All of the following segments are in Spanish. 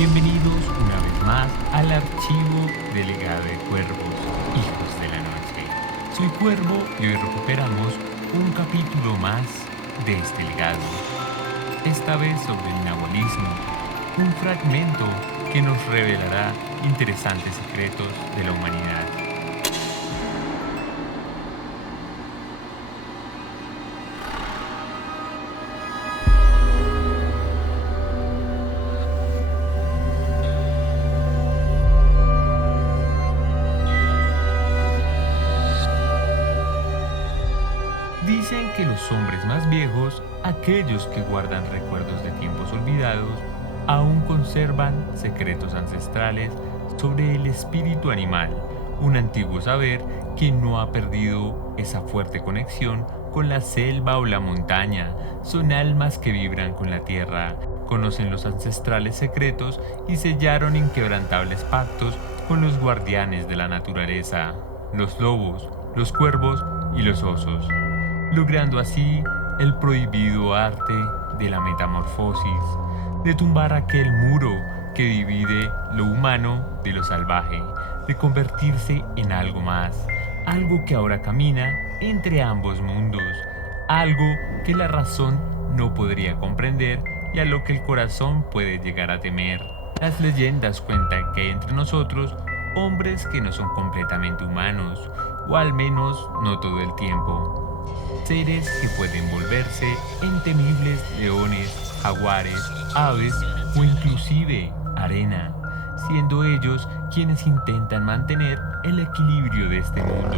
Bienvenidos una vez más al archivo del legado de cuervos, hijos de la noche. Soy Cuervo y hoy recuperamos un capítulo más de este legado. Esta vez sobre el nahualismo, un fragmento que nos revelará interesantes secretos de la humanidad. Dicen que los hombres más viejos, aquellos que guardan recuerdos de tiempos olvidados, aún conservan secretos ancestrales sobre el espíritu animal, un antiguo saber que no ha perdido esa fuerte conexión con la selva o la montaña. Son almas que vibran con la tierra, conocen los ancestrales secretos y sellaron inquebrantables pactos con los guardianes de la naturaleza, los lobos, los cuervos y los osos, logrando así el prohibido arte de la metamorfosis, de tumbar aquel muro que divide lo humano de lo salvaje, de convertirse en algo más, algo que ahora camina entre ambos mundos, algo que la razón no podría comprender y a lo que el corazón puede llegar a temer. Las leyendas cuentan que hay entre nosotros hombres que no son completamente humanos, o al menos no todo el tiempo. Seres que pueden volverse en temibles leones, jaguares, aves o inclusive arena, siendo ellos quienes intentan mantener el equilibrio de este mundo.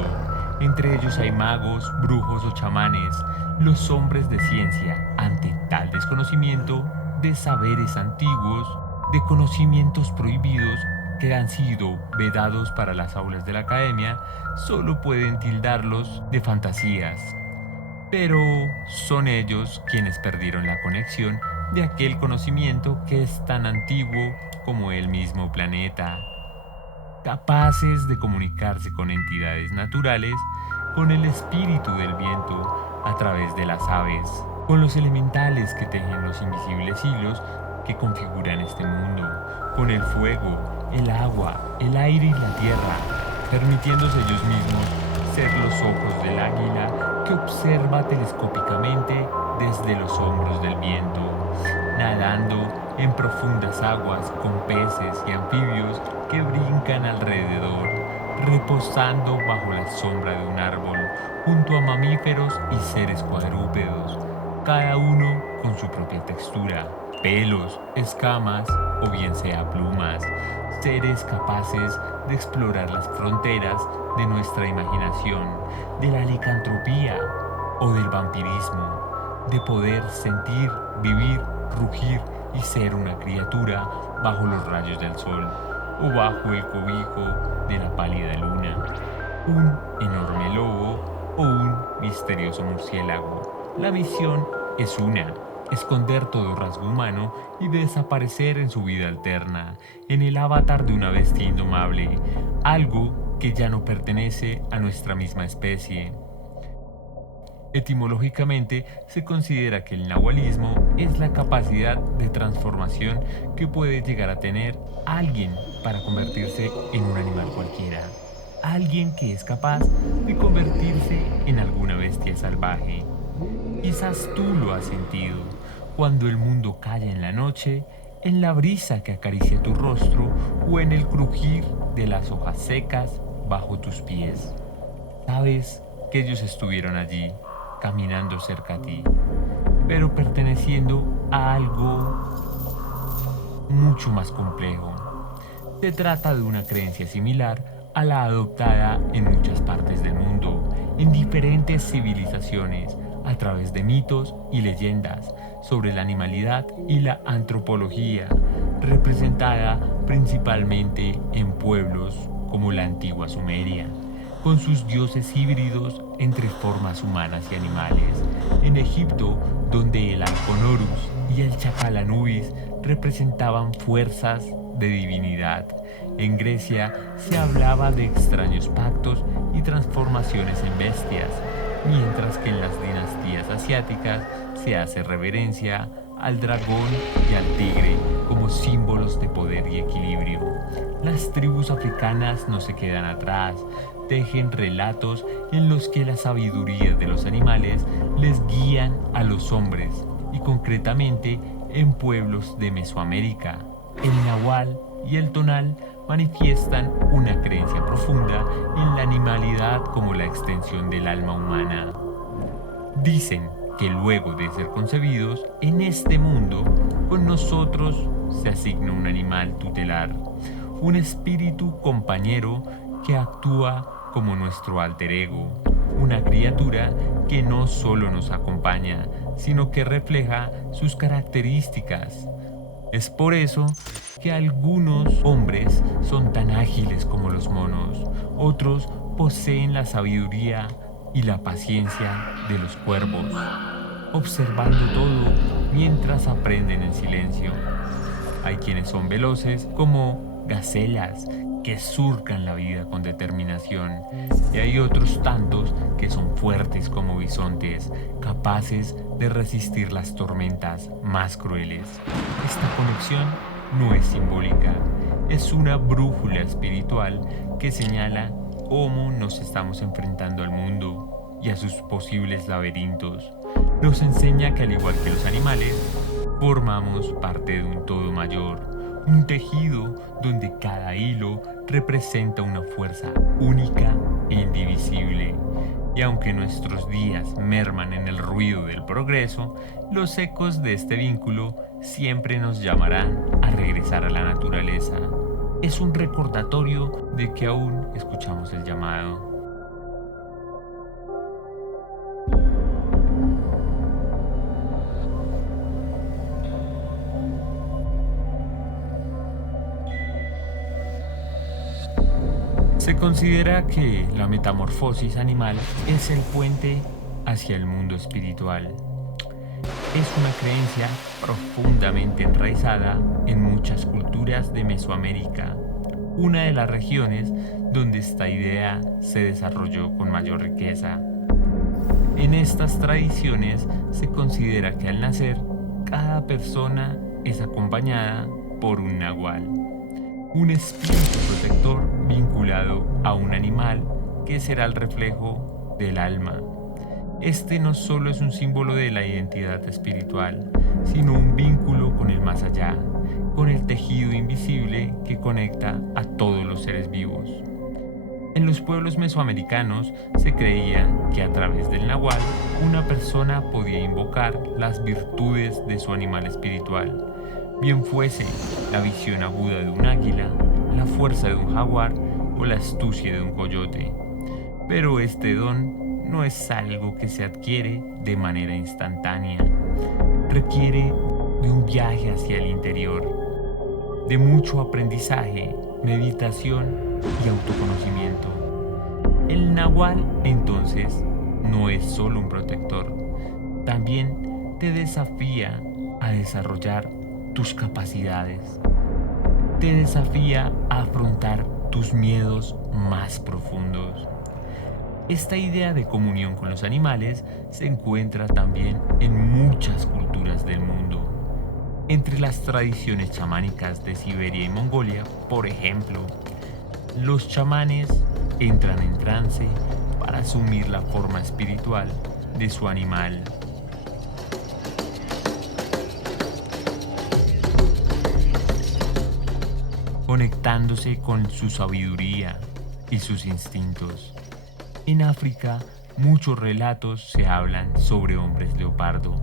Entre ellos hay magos, brujos o chamanes, los hombres de ciencia. Ante tal desconocimiento de saberes antiguos, de conocimientos prohibidos que han sido vedados para las aulas de la academia, solo pueden tildarlos de fantasías. Pero son ellos quienes perdieron la conexión de aquel conocimiento que es tan antiguo como el mismo planeta, capaces de comunicarse con entidades naturales, con el espíritu del viento a través de las aves, con los elementales que tejen los invisibles hilos que configuran este mundo, con el fuego, el agua, el aire y la tierra, permitiéndose ellos mismos ser los ojos del águila que observa telescópicamente desde los hombros del viento, nadando en profundas aguas con peces y anfibios que brincan alrededor, reposando bajo la sombra de un árbol, junto a mamíferos y seres cuadrúpedos, cada uno con su propia textura, pelos, escamas o bien sea plumas, seres capaces de explorar las fronteras de nuestra imaginación, de la licantropía o del vampirismo, de poder sentir, vivir, rugir y ser una criatura bajo los rayos del sol o bajo el cobijo de la pálida luna, un enorme lobo o un misterioso murciélago. La misión es una: esconder todo rasgo humano y desaparecer en su vida alterna, en el avatar de una bestia indomable, algo que ya no pertenece a nuestra misma especie. Etimológicamente, se considera que el nahualismo es la capacidad de transformación que puede llegar a tener alguien para convertirse en un animal cualquiera, alguien que es capaz de convertirse en alguna bestia salvaje. Quizás tú lo has sentido cuando el mundo calla en la noche, en la brisa que acaricia tu rostro o en el crujir de las hojas secas bajo tus pies. Sabes que ellos estuvieron allí, caminando cerca a ti, pero perteneciendo a algo mucho más complejo. Se trata de una creencia similar a la adoptada en muchas partes del mundo, en diferentes civilizaciones, a través de mitos y leyendas sobre la animalidad y la antropología, representada principalmente en pueblos como la antigua Sumeria, con sus dioses híbridos entre formas humanas y animales, en Egipto, donde el Halcón Horus y el Chacal Anubis representaban fuerzas de divinidad. En Grecia se hablaba de extraños pactos y transformaciones en bestias, mientras que en las dinastías asiáticas se hace reverencia al dragón y al tigre como símbolos de poder y equilibrio. Las tribus africanas no se quedan atrás, tejen relatos en los que la sabiduría de los animales les guían a los hombres, y concretamente en pueblos de Mesoamérica. El nahual y el tonal manifiestan una creencia profunda en la animalidad como la extensión del alma humana. Dicen que luego de ser concebidos en este mundo, con nosotros se asigna un animal tutelar, un espíritu compañero que actúa como nuestro alter ego, una criatura que no solo nos acompaña, sino que refleja sus características. Es por eso que algunos hombres son tan ágiles como los monos, otros poseen la sabiduría y la paciencia de los cuervos, observando todo mientras aprenden en silencio. Hay quienes son veloces como gacelas que surcan la vida con determinación, y hay otros tantos que son fuertes como bisontes, capaces de resistir las tormentas más crueles. Esta conexión no es simbólica, es una brújula espiritual que señala cómo nos estamos enfrentando al mundo y a sus posibles laberintos. Nos enseña que, al igual que los animales, formamos parte de un todo mayor, un tejido donde cada hilo representa una fuerza única e indivisible. Y aunque nuestros días merman en el ruido del progreso, los ecos de este vínculo siempre nos llamarán a regresar a la naturaleza. Es un recordatorio de que aún escuchamos el llamado. Se considera que la metamorfosis animal es el puente hacia el mundo espiritual. Es una creencia profundamente enraizada en muchas culturas de Mesoamérica, una de las regiones donde esta idea se desarrolló con mayor riqueza. En estas tradiciones se considera que al nacer, cada persona es acompañada por un nahual, un espíritu protector vinculado a un animal que será el reflejo del alma. Este no solo es un símbolo de la identidad espiritual, sino un vínculo con el más allá, con el tejido invisible que conecta a todos los seres vivos. En los pueblos mesoamericanos se creía que a través del nahual una persona podía invocar las virtudes de su animal espiritual, bien fuese la visión aguda de un águila, la fuerza de un jaguar o la astucia de un coyote. Pero este don no es algo que se adquiere de manera instantánea. Requiere de un viaje hacia el interior, de mucho aprendizaje, meditación y autoconocimiento. El nahual, entonces, no es solo un protector, también te desafía a desarrollar tus capacidades. Te desafía a afrontar tus miedos más profundos. Esta idea de comunión con los animales se encuentra también en muchas culturas del mundo. Entre las tradiciones chamánicas de Siberia y Mongolia, por ejemplo, los chamanes entran en trance para asumir la forma espiritual de su animal. Conectándose con su sabiduría y sus instintos. En África, muchos relatos se hablan sobre hombres leopardo,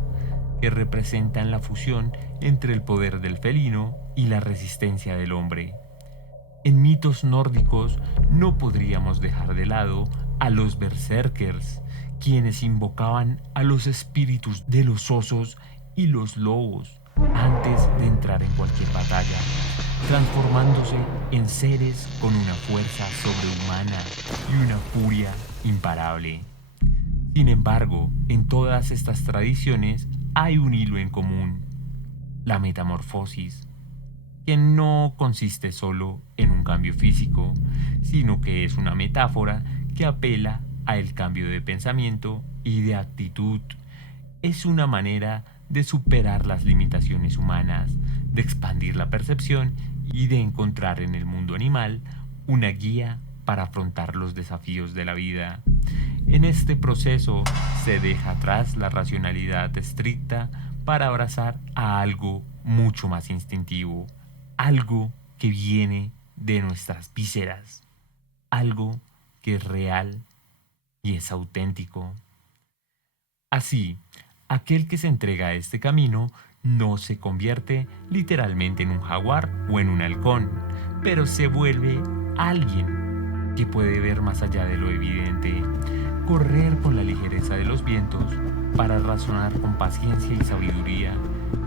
que representan la fusión entre el poder del felino y la resistencia del hombre. En mitos nórdicos no podríamos dejar de lado a los berserkers, quienes invocaban a los espíritus de los osos y los lobos antes de entrar en cualquier batalla, transformándose en seres con una fuerza sobrehumana y una furia imparable. Sin embargo, en todas estas tradiciones hay un hilo en común: la metamorfosis, que no consiste solo en un cambio físico, sino que es una metáfora que apela al cambio de pensamiento y de actitud. Es una manera de superar las limitaciones humanas, de expandir la percepción y de encontrar en el mundo animal una guía para afrontar los desafíos de la vida. En este proceso se deja atrás la racionalidad estricta para abrazar a algo mucho más instintivo, algo que viene de nuestras vísceras, algo que es real y es auténtico. Así, aquel que se entrega a este camino no se convierte literalmente en un jaguar o en un halcón, pero se vuelve alguien que puede ver más allá de lo evidente, correr con la ligereza de los vientos para razonar con paciencia y sabiduría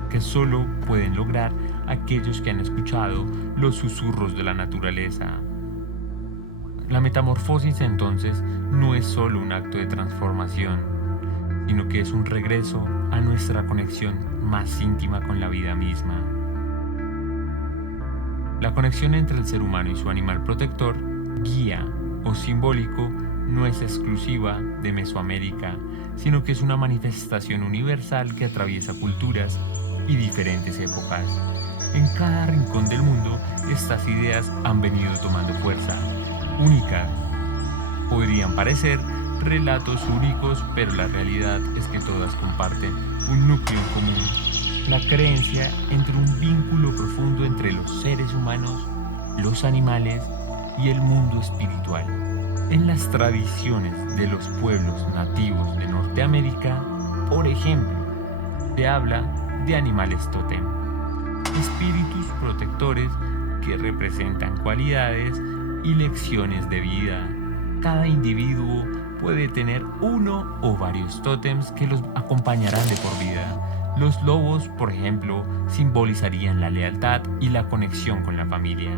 que solo pueden lograr aquellos que han escuchado los susurros de la naturaleza. La metamorfosis entonces no es solo un acto de transformación, sino que es un regreso a nuestra conexión más íntima con la vida misma. La conexión entre el ser humano y su animal protector, guía o simbólico, no es exclusiva de Mesoamérica, sino que es una manifestación universal que atraviesa culturas y diferentes épocas. En cada rincón del mundo, estas ideas han venido tomando fuerza, únicas. Podrían parecer relatos únicos, pero la realidad es que todas comparten un núcleo en común: la creencia entre un vínculo profundo entre los seres humanos, los animales y el mundo espiritual. En las tradiciones de los pueblos nativos de Norteamérica, por ejemplo, se habla de animales tótem, espíritus protectores que representan cualidades y lecciones de vida. Cada individuo puede tener uno o varios tótems que los acompañarán de por vida. Los lobos, por ejemplo, simbolizarían la lealtad y la conexión con la familia,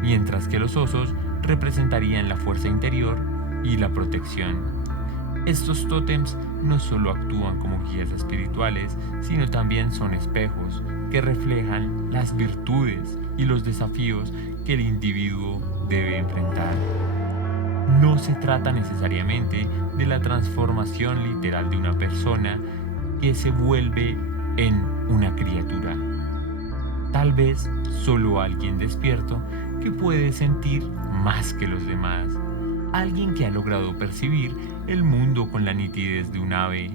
mientras que los osos representarían la fuerza interior y la protección. Estos tótems no solo actúan como guías espirituales, sino también son espejos que reflejan las virtudes y los desafíos que el individuo debe enfrentar. No se trata necesariamente de la transformación literal de una persona que se vuelve en una criatura. Tal vez solo alguien despierto que puede sentir más que los demás. Alguien que ha logrado percibir el mundo con la nitidez de un ave,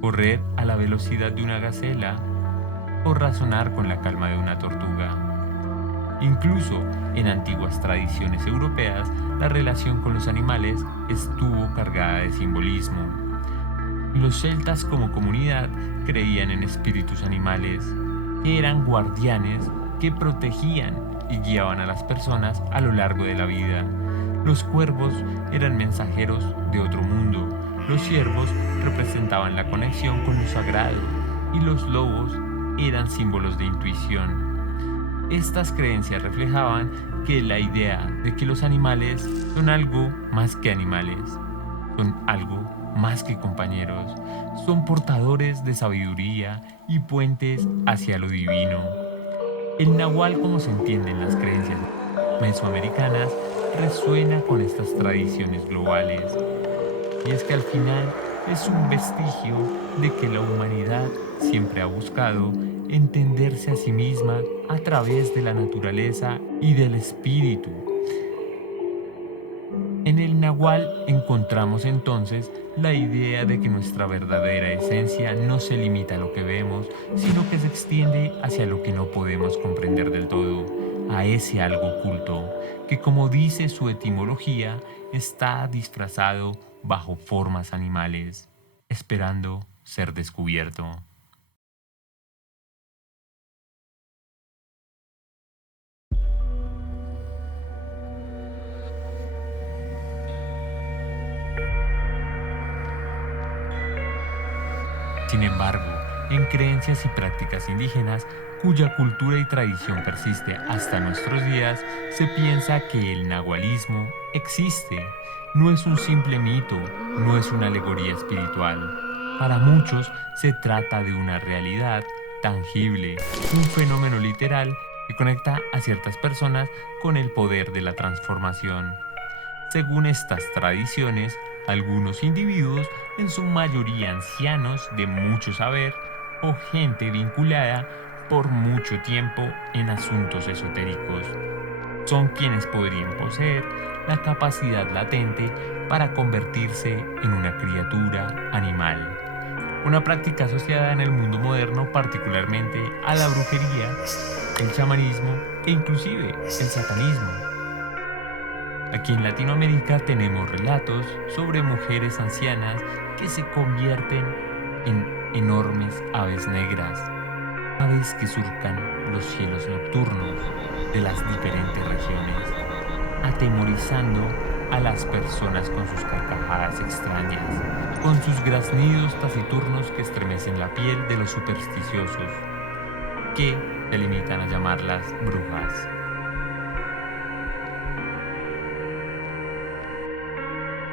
correr a la velocidad de una gacela o razonar con la calma de una tortuga. Incluso en antiguas tradiciones europeas, la relación con los animales estuvo cargada de simbolismo. Los celtas como comunidad creían en espíritus animales, que eran guardianes que protegían y guiaban a las personas a lo largo de la vida. Los cuervos eran mensajeros de otro mundo, los ciervos representaban la conexión con lo sagrado y los lobos eran símbolos de intuición. Estas creencias reflejaban que la idea de que los animales son algo más que animales, son algo más que compañeros, son portadores de sabiduría y puentes hacia lo divino. El nahual, como se entiende en las creencias mesoamericanas, resuena con estas tradiciones globales. Y es que al final es un vestigio de que la humanidad siempre ha buscado entenderse a sí misma a través de la naturaleza y del espíritu. En el nahual encontramos entonces la idea de que nuestra verdadera esencia no se limita a lo que vemos, sino que se extiende hacia lo que no podemos comprender del todo, a ese algo oculto, que, como dice su etimología, está disfrazado bajo formas animales, esperando ser descubierto. Sin embargo, en creencias y prácticas indígenas, cuya cultura y tradición persiste hasta nuestros días, se piensa que el nahualismo existe. No es un simple mito, no es una alegoría espiritual. Para muchos se trata de una realidad tangible, un fenómeno literal que conecta a ciertas personas con el poder de la transformación. Según estas tradiciones, algunos individuos, en su mayoría ancianos de mucho saber, o gente vinculada por mucho tiempo en asuntos esotéricos. Son quienes podrían poseer la capacidad latente para convertirse en una criatura animal. Una práctica asociada en el mundo moderno particularmente a la brujería, el chamanismo e inclusive el satanismo. Aquí en Latinoamérica tenemos relatos sobre mujeres ancianas que se convierten en enormes aves negras, aves que surcan los cielos nocturnos de las diferentes regiones, atemorizando a las personas con sus carcajadas extrañas, con sus graznidos taciturnos que estremecen la piel de los supersticiosos, que se limitan a llamarlas brujas.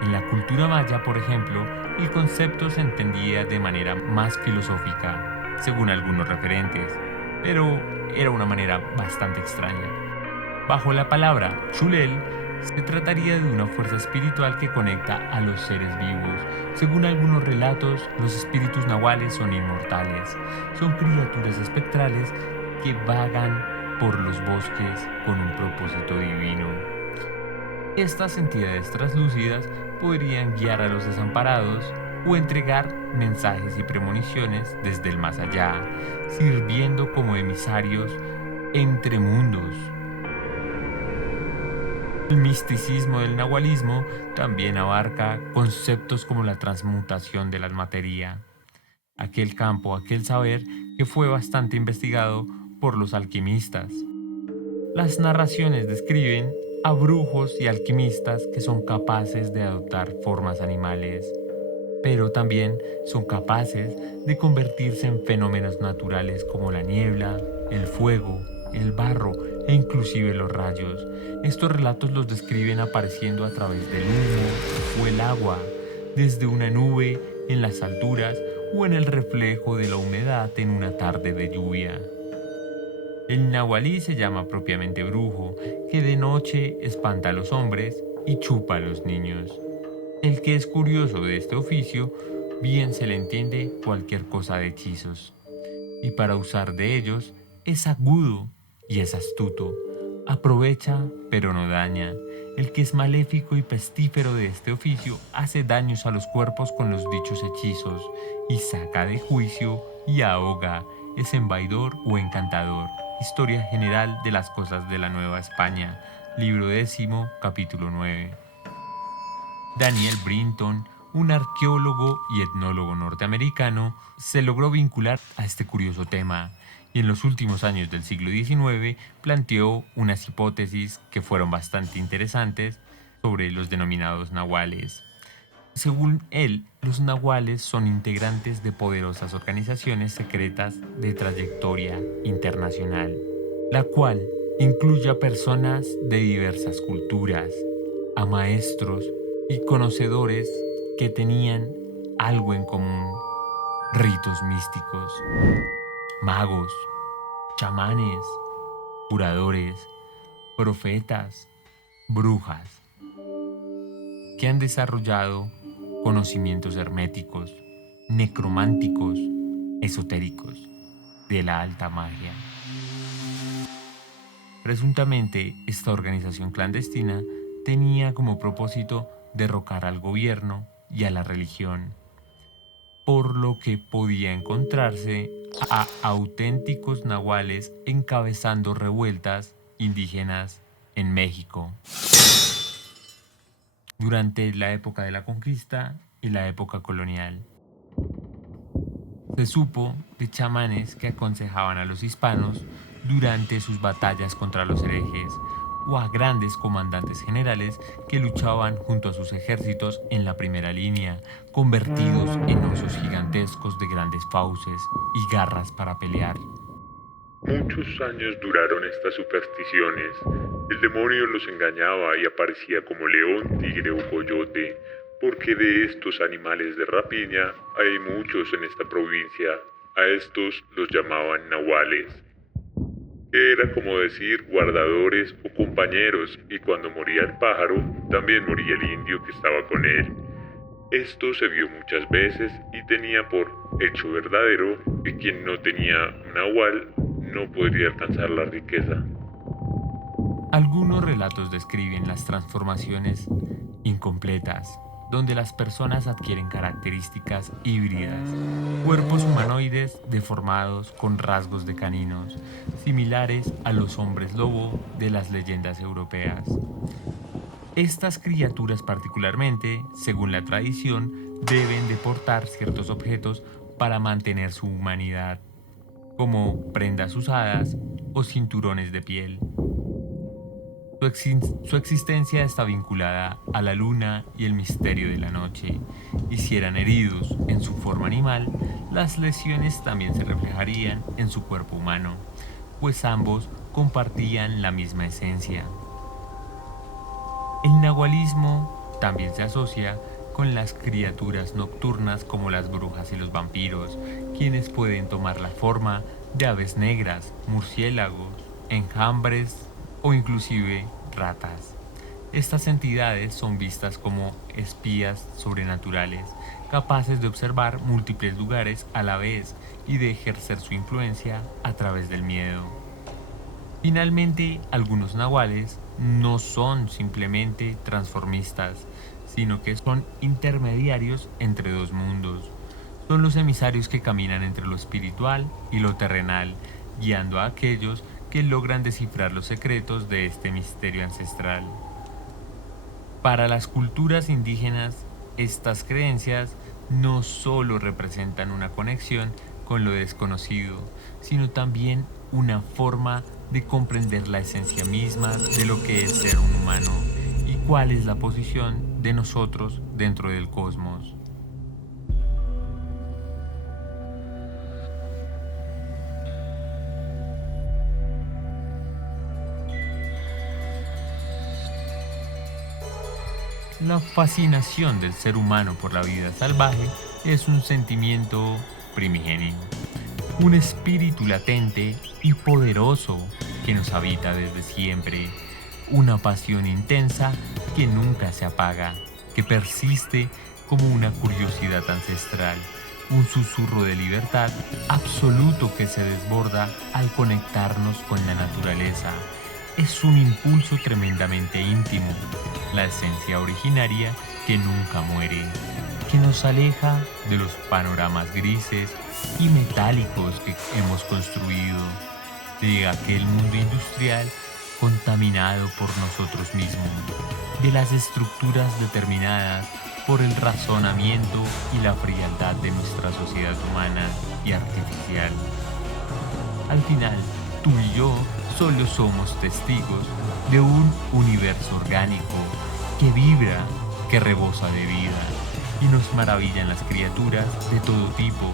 En la cultura maya, por ejemplo, el concepto se entendía de manera más filosófica, según algunos referentes, pero era una manera bastante extraña. Bajo la palabra Xulel, se trataría de una fuerza espiritual que conecta a los seres vivos. Según algunos relatos, los espíritus nahuales son inmortales. Son criaturas espectrales que vagan por los bosques con un propósito divino. Estas entidades translúcidas podrían guiar a los desamparados o entregar mensajes y premoniciones desde el más allá, sirviendo como emisarios entre mundos. El misticismo del nahualismo también abarca conceptos como la transmutación de la materia, aquel campo, aquel saber que fue bastante investigado por los alquimistas. Las narraciones describen a brujos y alquimistas que son capaces de adoptar formas animales, pero también son capaces de convertirse en fenómenos naturales como la niebla, el fuego, el barro e inclusive los rayos. Estos relatos los describen apareciendo a través del humo o el agua, desde una nube en las alturas o en el reflejo de la humedad en una tarde de lluvia. El nahualí se llama propiamente brujo, que de noche espanta a los hombres y chupa a los niños. El que es curioso de este oficio, bien se le entiende cualquier cosa de hechizos, y para usar de ellos es agudo y es astuto, aprovecha pero no daña. El que es maléfico y pestífero de este oficio hace daños a los cuerpos con los dichos hechizos, y saca de juicio y ahoga, es embaidor o encantador. Historia general de las cosas de la Nueva España, libro 10, capítulo 9. Daniel Brinton, un arqueólogo y etnólogo norteamericano, se logró vincular a este curioso tema y en los últimos años del siglo XIX planteó unas hipótesis que fueron bastante interesantes sobre los denominados nahuales. Según él, los nahuales son integrantes de poderosas organizaciones secretas de trayectoria internacional, la cual incluye a personas de diversas culturas, a maestros y conocedores que tenían algo en común: ritos místicos, magos, chamanes, curadores, profetas, brujas, que han desarrollado conocimientos herméticos, necrománticos, esotéricos, de la alta magia. Presuntamente, esta organización clandestina tenía como propósito derrocar al gobierno y a la religión, por lo que podía encontrarse a auténticos nahuales encabezando revueltas indígenas en México durante la época de la conquista y la época colonial. Se supo de chamanes que aconsejaban a los hispanos durante sus batallas contra los herejes, o a grandes comandantes generales que luchaban junto a sus ejércitos en la primera línea, convertidos en osos gigantescos de grandes fauces y garras para pelear. Muchos años duraron estas supersticiones. El demonio los engañaba y aparecía como león, tigre o coyote, porque de estos animales de rapiña hay muchos en esta provincia. A estos los llamaban nahuales, que era como decir guardadores o compañeros, y cuando moría el pájaro, también moría el indio que estaba con él. Esto se vio muchas veces y tenía por hecho verdadero que quien no tenía un nahual no podría alcanzar la riqueza. Algunos relatos describen las transformaciones incompletas, donde las personas adquieren características híbridas, cuerpos humanoides deformados con rasgos de caninos, similares a los hombres lobo de las leyendas europeas. Estas criaturas particularmente, según la tradición, deben de portar ciertos objetos para mantener su humanidad, como prendas usadas o cinturones de piel. Su existencia está vinculada a la luna y el misterio de la noche, y si eran heridos en su forma animal, las lesiones también se reflejarían en su cuerpo humano, pues ambos compartían la misma esencia. El nahualismo también se asocia con las criaturas nocturnas como las brujas y los vampiros, quienes pueden tomar la forma de aves negras, murciélagos, enjambres o inclusive ratas. Estas entidades son vistas como espías sobrenaturales, capaces de observar múltiples lugares a la vez y de ejercer su influencia a través del miedo. Finalmente, algunos nahuales no son simplemente transformistas, sino que son intermediarios entre dos mundos. Son los emisarios que caminan entre lo espiritual y lo terrenal, guiando a aquellos que logran descifrar los secretos de este misterio ancestral. Para las culturas indígenas, estas creencias no solo representan una conexión con lo desconocido, sino también una forma de comprender la esencia misma de lo que es ser un humano y cuál es la posición de nosotros dentro del cosmos. La fascinación del ser humano por la vida salvaje es un sentimiento primigenio, un espíritu latente y poderoso que nos habita desde siempre, una pasión intensa que nunca se apaga, que persiste como una curiosidad ancestral, un susurro de libertad absoluto que se desborda al conectarnos con la naturaleza. Es un impulso tremendamente íntimo, la esencia originaria que nunca muere, que nos aleja de los panoramas grises y metálicos que hemos construido, de aquel mundo industrial contaminado por nosotros mismos, de las estructuras determinadas por el razonamiento y la frialdad de nuestra sociedad humana y artificial. Al final, tú y yo solo somos testigos de un universo orgánico que vibra, que rebosa de vida, y nos maravillan las criaturas de todo tipo,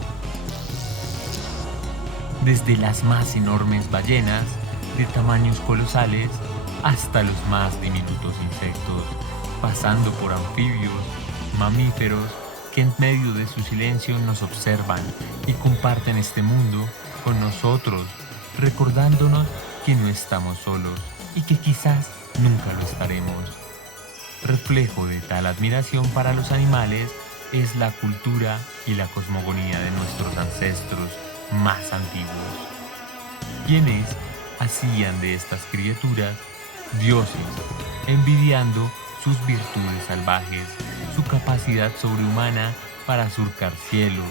desde las más enormes ballenas de tamaños colosales hasta los más diminutos insectos, pasando por anfibios, mamíferos que en medio de su silencio nos observan y comparten este mundo con nosotros, recordándonos que no estamos solos y que quizás nunca lo estaremos. Reflejo de tal admiración para los animales es la cultura y la cosmogonía de nuestros ancestros más antiguos, quienes hacían de estas criaturas dioses, envidiando sus virtudes salvajes, su capacidad sobrehumana para surcar cielos,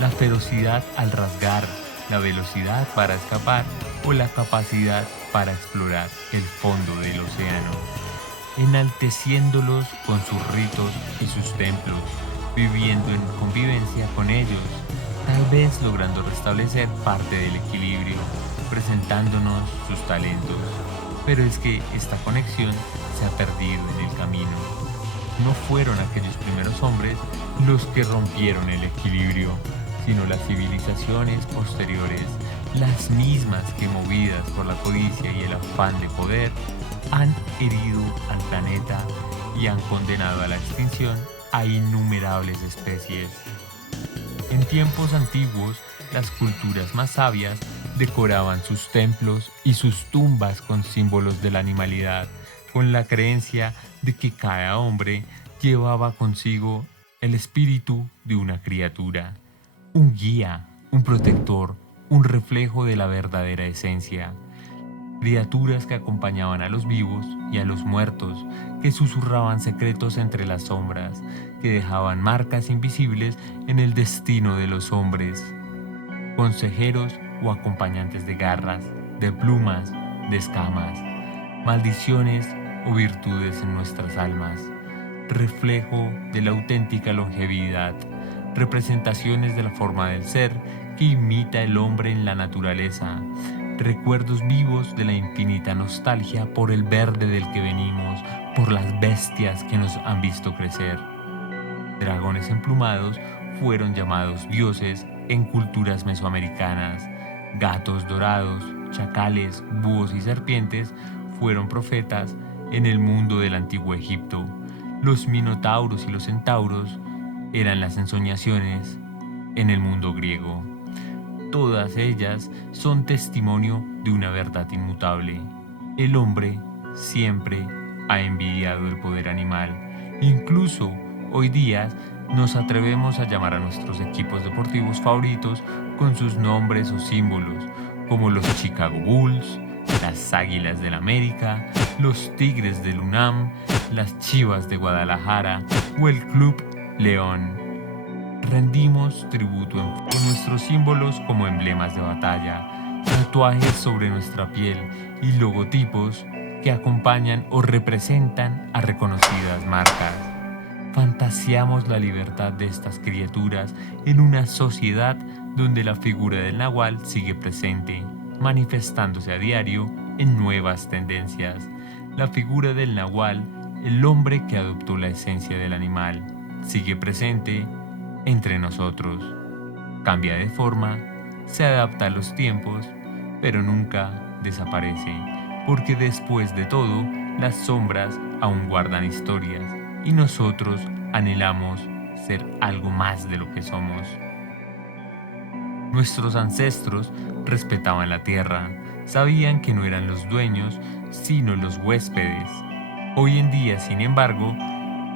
la ferocidad al rasgar, la velocidad para escapar o la capacidad para explorar el fondo del océano, enalteciéndolos con sus ritos y sus templos, viviendo en convivencia con ellos, tal vez logrando restablecer parte del equilibrio, presentándonos sus talentos. Pero es que esta conexión se ha perdido en el camino. No fueron aquellos primeros hombres los que rompieron el equilibrio, sino las civilizaciones posteriores, las mismas que, movidas por la codicia y el afán de poder, han herido al planeta y han condenado a la extinción a innumerables especies. En tiempos antiguos, las culturas más sabias decoraban sus templos y sus tumbas con símbolos de la animalidad, con la creencia de que cada hombre llevaba consigo el espíritu de una criatura. un guía, un protector, un reflejo de la verdadera esencia. Criaturas que acompañaban a los vivos y a los muertos, que susurraban secretos entre las sombras, que dejaban marcas invisibles en el destino de los hombres. Consejeros o acompañantes de garras, de plumas, de escamas, maldiciones o virtudes en nuestras almas, reflejo de la auténtica longevidad, representaciones de la forma del ser que imita el hombre en la naturaleza, recuerdos vivos de la infinita nostalgia por el verde del que venimos, por las bestias que nos han visto crecer. Dragones emplumados fueron llamados dioses en culturas mesoamericanas, gatos dorados, chacales, búhos y serpientes fueron profetas en el mundo del antiguo Egipto. Los minotauros y los centauros eran las ensoñaciones en el mundo griego. Todas ellas son testimonio de una verdad inmutable. El hombre siempre ha envidiado el poder animal. Incluso hoy día nos atrevemos a llamar a nuestros equipos deportivos favoritos con sus nombres o símbolos, como los Chicago Bulls, las Águilas del América, los Tigres del UNAM, las Chivas de Guadalajara o el Club León. Rendimos tributo con nuestros símbolos como emblemas de batalla, tatuajes sobre nuestra piel y logotipos que acompañan o representan a reconocidas marcas. Fantasiamos la libertad de estas criaturas en una sociedad donde la figura del nahual sigue presente, manifestándose a diario en nuevas tendencias. La figura del nahual, el hombre que adoptó la esencia del animal, sigue presente entre nosotros. Cambia de forma, se adapta a los tiempos, pero nunca desaparece, porque después de todo, las sombras aún guardan historias y nosotros anhelamos ser algo más de lo que somos. Nuestros ancestros respetaban la tierra, sabían que no eran los dueños, sino los huéspedes. Hoy en día, sin embargo,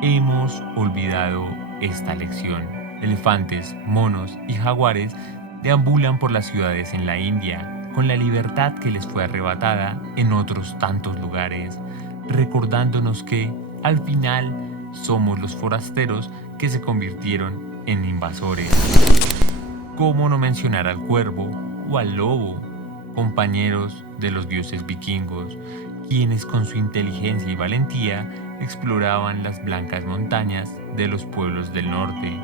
hemos olvidado esta lección. Elefantes, monos y jaguares deambulan por las ciudades en la India, con la libertad que les fue arrebatada en otros tantos lugares, recordándonos que, al final, somos los forasteros que se convirtieron en invasores. ¿Cómo no mencionar al cuervo o al lobo, compañeros de los dioses vikingos, quienes con su inteligencia y valentía exploraban las blancas montañas de los pueblos del norte,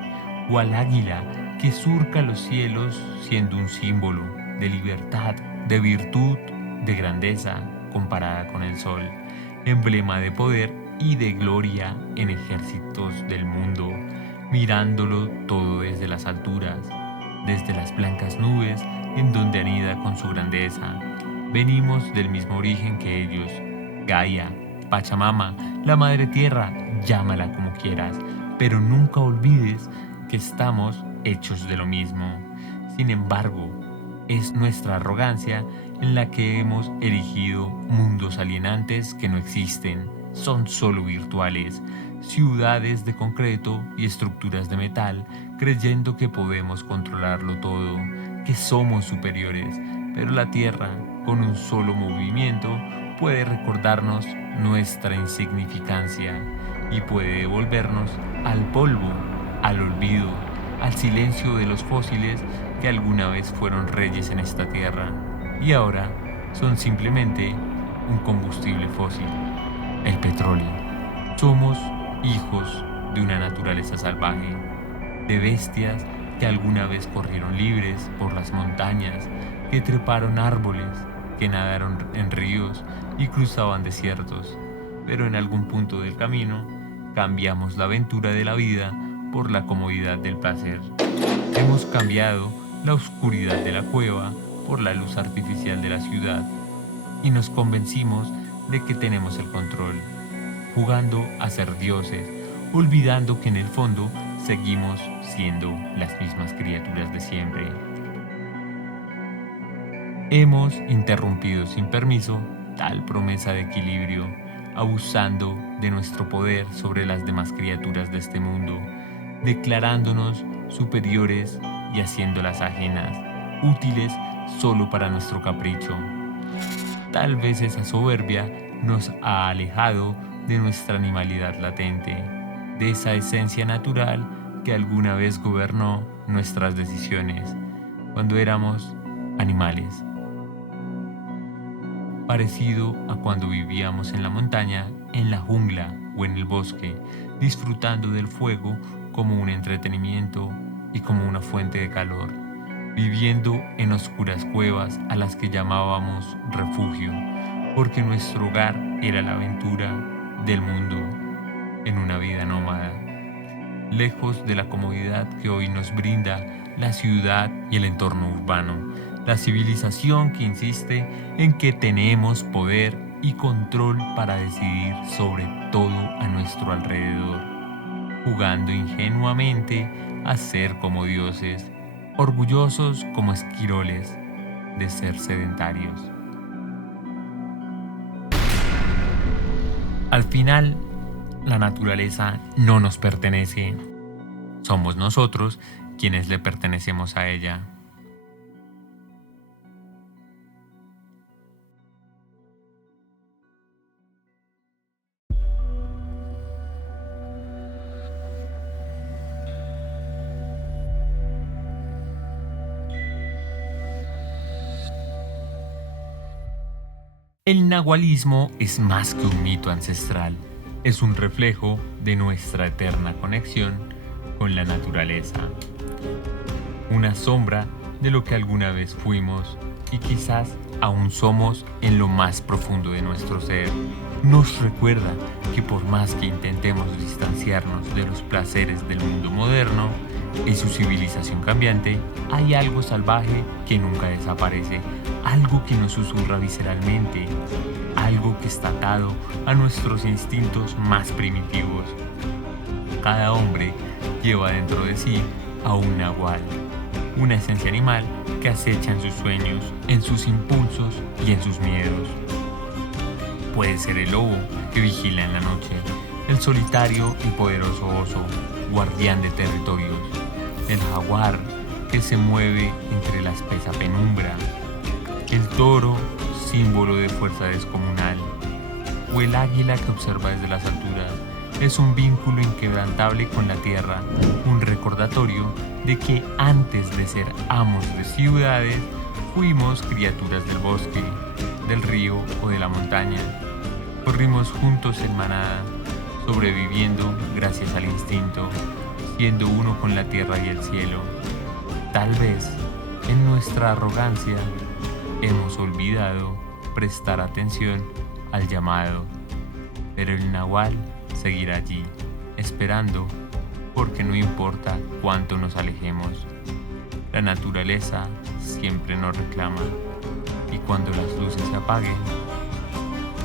o al águila que surca los cielos siendo un símbolo de libertad, de virtud, de grandeza comparada con el sol, emblema de poder y de gloria en ejércitos del mundo, mirándolo todo desde las alturas, desde las blancas nubes en donde anida con su grandeza. Venimos del mismo origen que ellos, Gaia, Pachamama, la Madre Tierra, llámala como quieras, pero nunca olvides que estamos hechos de lo mismo. Sin embargo, es nuestra arrogancia en la que hemos erigido mundos alienantes que no existen, son solo virtuales, ciudades de concreto y estructuras de metal, creyendo que podemos controlarlo todo, que somos superiores, pero la Tierra, con un solo movimiento, puede recordarnos nuestra insignificancia y puede devolvernos al polvo, al olvido, al silencio de los fósiles que alguna vez fueron reyes en esta tierra y ahora son simplemente un combustible fósil, el petróleo. Somos hijos de una naturaleza salvaje, de bestias que alguna vez corrieron libres por las montañas, que treparon árboles, que nadaron en ríos y cruzaban desiertos, pero en algún punto del camino cambiamos la aventura de la vida por la comodidad del placer. Hemos cambiado la oscuridad de la cueva por la luz artificial de la ciudad y nos convencimos de que tenemos el control, jugando a ser dioses, olvidando que en el fondo seguimos siendo las mismas criaturas de siempre. Hemos interrumpido sin permiso tal promesa de equilibrio, abusando de nuestro poder sobre las demás criaturas de este mundo, declarándonos superiores y haciéndolas ajenas, útiles solo para nuestro capricho. Tal vez esa soberbia nos ha alejado de nuestra animalidad latente, de esa esencia natural que alguna vez gobernó nuestras decisiones cuando éramos animales. Parecido a cuando vivíamos en la montaña, en la jungla o en el bosque, disfrutando del fuego como un entretenimiento y como una fuente de calor, viviendo en oscuras cuevas a las que llamábamos refugio, porque nuestro hogar era la aventura del mundo en una vida nómada, lejos de la comodidad que hoy nos brinda la ciudad y el entorno urbano, la civilización que insiste en que tenemos poder y control para decidir sobre todo a nuestro alrededor, jugando ingenuamente a ser como dioses, orgullosos como esquiroles de ser sedentarios. Al final, la naturaleza no nos pertenece. Somos nosotros quienes le pertenecemos a ella. El nahualismo es más que un mito ancestral, es un reflejo de nuestra eterna conexión con la naturaleza, una sombra de lo que alguna vez fuimos y quizás aún somos en lo más profundo de nuestro ser. Nos recuerda que por más que intentemos distanciarnos de los placeres del mundo moderno y su civilización cambiante, hay algo salvaje que nunca desaparece, algo que nos susurra visceralmente, algo que está atado a nuestros instintos más primitivos. Cada hombre lleva dentro de sí a un nahual, una esencia animal que acecha en sus sueños, en sus impulsos y en sus miedos. Puede ser el lobo que vigila en la noche, el solitario y poderoso oso, guardián de territorios, el jaguar que se mueve entre la espesa penumbra, el toro, símbolo de fuerza descomunal, o el águila que observa desde las alturas. Es un vínculo inquebrantable con la tierra, un recordatorio de que antes de ser amos de ciudades, fuimos criaturas del bosque, del río o de la montaña. Corrimos juntos en manada, sobreviviendo gracias al instinto, siendo uno con la tierra y el cielo. Tal vez, en nuestra arrogancia, hemos olvidado prestar atención al llamado, pero el nahual seguirá allí, esperando, porque no importa cuánto nos alejemos. La naturaleza siempre nos reclama, y cuando las luces se apaguen,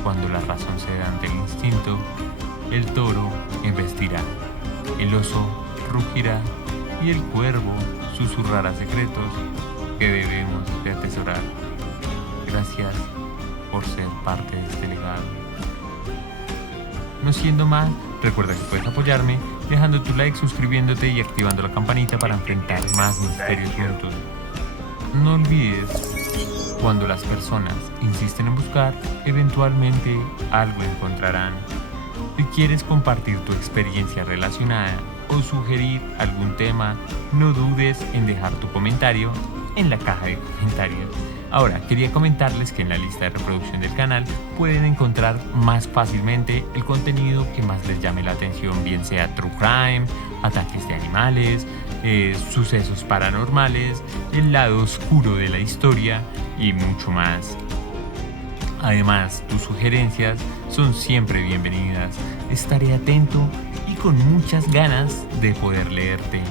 cuando la razón ceda ante el instinto, el toro embestirá, el oso rugirá y el cuervo susurrará secretos que debemos de atesorar. Gracias por ser parte de este legado. No siendo más, recuerda que puedes apoyarme dejando tu like, suscribiéndote y activando la campanita para enfrentar más misterios juntos. No olvides, cuando las personas insisten en buscar, eventualmente algo encontrarán. Si quieres compartir tu experiencia relacionada o sugerir algún tema, no dudes en dejar tu comentario en la caja de comentarios. Ahora, quería comentarles que en la lista de reproducción del canal pueden encontrar más fácilmente el contenido que más les llame la atención, bien sea true crime, ataques de animales, sucesos paranormales, el lado oscuro de la historia y mucho más. Además, tus sugerencias son siempre bienvenidas. Estaré atento y con muchas ganas de poder leerte.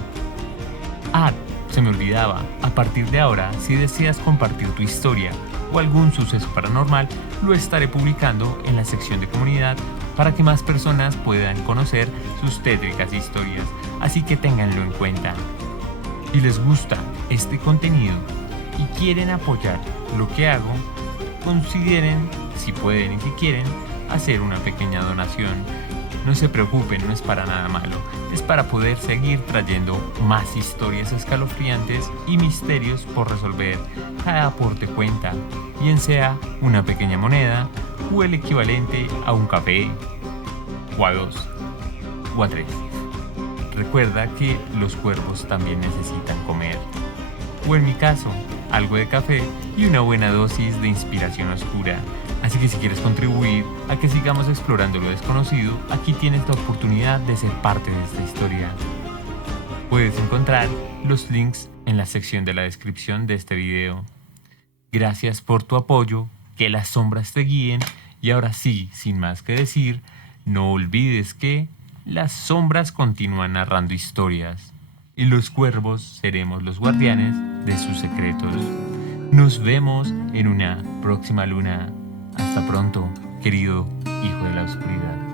Se me olvidaba, a partir de ahora, si deseas compartir tu historia o algún suceso paranormal, lo estaré publicando en la sección de comunidad para que más personas puedan conocer sus tétricas historias, así que ténganlo en cuenta. Si les gusta este contenido y quieren apoyar lo que hago, consideren, si pueden y si quieren, hacer una pequeña donación. No se preocupen, no es para nada malo. Es para poder seguir trayendo más historias escalofriantes y misterios por resolver. Cada aporte cuenta, bien sea una pequeña moneda o el equivalente a un café, o a 2, o a 3. Recuerda que los cuervos también necesitan comer. O en mi caso, algo de café y una buena dosis de inspiración oscura. Así que si quieres contribuir a que sigamos explorando lo desconocido, aquí tienes la oportunidad de ser parte de esta historia. Puedes encontrar los links en la sección de la descripción de este video. Gracias por tu apoyo, que las sombras te guíen y ahora sí, sin más que decir, no olvides que las sombras continúan narrando historias y los cuervos seremos los guardianes de sus secretos. Nos vemos en una próxima luna. Hasta pronto, querido hijo de la oscuridad.